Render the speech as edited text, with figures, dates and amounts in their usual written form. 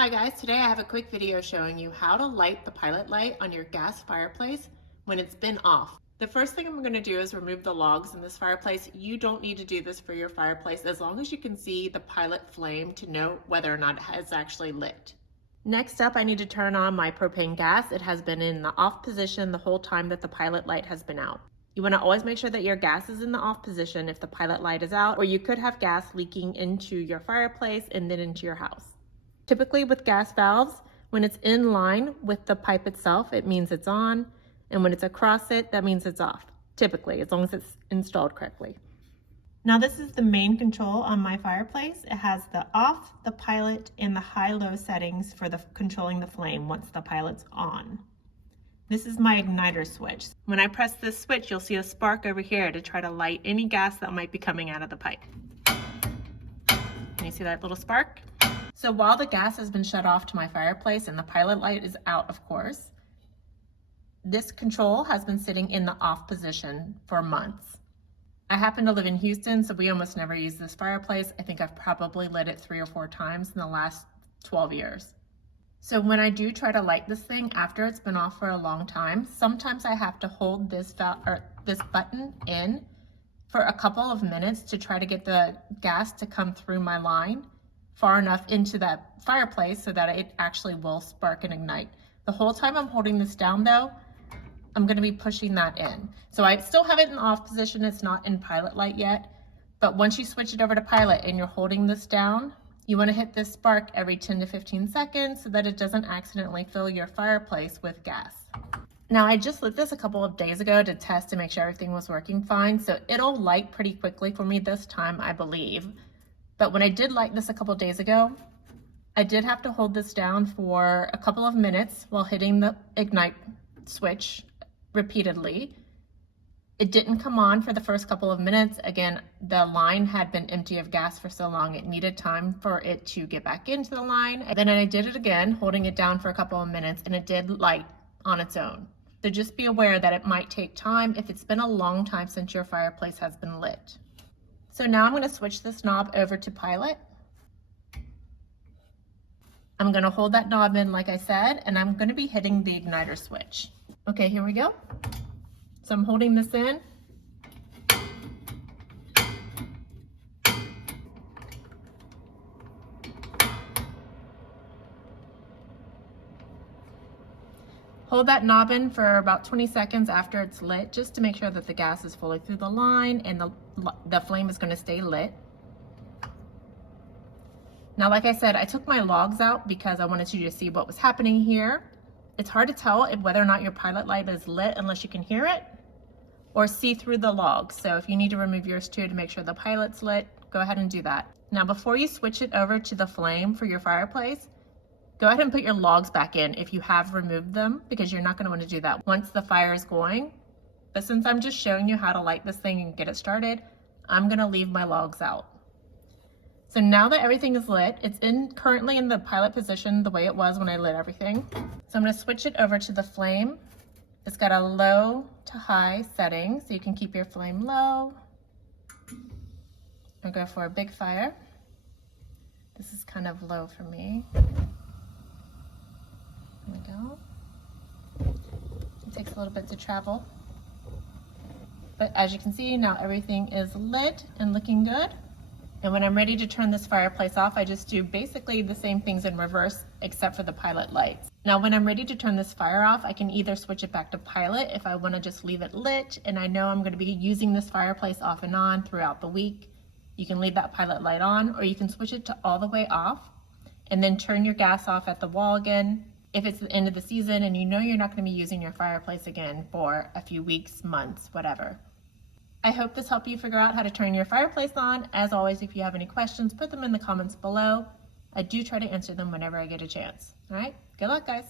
Hi guys, today I have a quick video showing you how to light the pilot light on your gas fireplace when it's been off. The first thing I'm going to do is remove the logs in this fireplace. You don't need to do this for your fireplace as long as you can see the pilot flame to know whether or not it has actually lit. Next up, I need to turn on my propane gas. It has been in the off position the whole time that the pilot light has been out. You want to always make sure that your gas is in the off position if the pilot light is out, or you could have gas leaking into your fireplace and then into your house. Typically with gas valves, when it's in line with the pipe itself, it means it's on, and when it's across it, that means it's off, typically, as long as it's installed correctly. Now this is the main control on my fireplace. It has the off, the pilot, and the high-low settings for controlling the flame once the pilot's on. This is my igniter switch. When I press this switch, you'll see a spark over here to try to light any gas that might be coming out of the pipe. Can you see that little spark? So while the gas has been shut off to my fireplace and the pilot light is out, of course, this control has been sitting in the off position for months. I happen to live in Houston, so we almost never use this fireplace. I think I've probably lit it 3 or 4 times in the last 12 years. So when I do try to light this thing after it's been off for a long time, sometimes I have to hold this button in for a couple of minutes to try to get the gas to come through my line far enough into that fireplace so that it actually will spark and ignite. The whole time I'm holding this down though, I'm gonna be pushing that in. So I still have it in off position, it's not in pilot light yet, but once you switch it over to pilot and you're holding this down, you wanna hit this spark every 10 to 15 seconds so that it doesn't accidentally fill your fireplace with gas. Now I just lit this a couple of days ago to test to make sure everything was working fine, so it'll light pretty quickly for me this time, I believe. But when I did light this a couple days ago, I did have to hold this down for a couple of minutes while hitting the ignite switch repeatedly. It didn't come on for the first couple of minutes. Again, the line had been empty of gas for so long, it needed time for it to get back into the line. And then I did it again, holding it down for a couple of minutes, and it did light on its own. So just be aware that it might take time if it's been a long time since your fireplace has been lit. So now I'm going to switch this knob over to pilot. I'm going to hold that knob in like I said, and I'm going to be hitting the igniter switch. Okay, here we go. So I'm holding this in. Hold that knob in for about 20 seconds after it's lit, just to make sure that the gas is fully through the line and the flame is going to stay lit. Now, like I said, I took my logs out because I wanted you to see what was happening here. It's hard to tell whether or not your pilot light is lit unless you can hear it or see through the logs. So if you need to remove yours too to make sure the pilot's lit, go ahead and do that. Now, before you switch it over to the flame for your fireplace, go ahead and put your logs back in if you have removed them, because you're not going to want to do that once the fire is going. But since I'm just showing you how to light this thing and get it started, I'm going to leave my logs out. So now that everything is lit, it's currently in the pilot position the way it was when I lit everything. So I'm going to switch it over to the flame. It's got a low to high setting, so you can keep your flame low or go for a big fire. This is kind of low for me. There we go. It takes a little bit to travel. But as you can see, now everything is lit and looking good. And when I'm ready to turn this fireplace off, I just do basically the same things in reverse, except for the pilot lights. Now, when I'm ready to turn this fire off, I can either switch it back to pilot if I want to just leave it lit, and I know I'm going to be using this fireplace off and on throughout the week. You can leave that pilot light on, or you can switch it to all the way off, and then turn your gas off at the wall again if it's the end of the season and you know you're not going to be using your fireplace again for a few weeks, months, whatever. I hope this helped you figure out how to turn your fireplace on. As always, if you have any questions, put them in the comments below. I do try to answer them whenever I get a chance. All right, good luck, guys.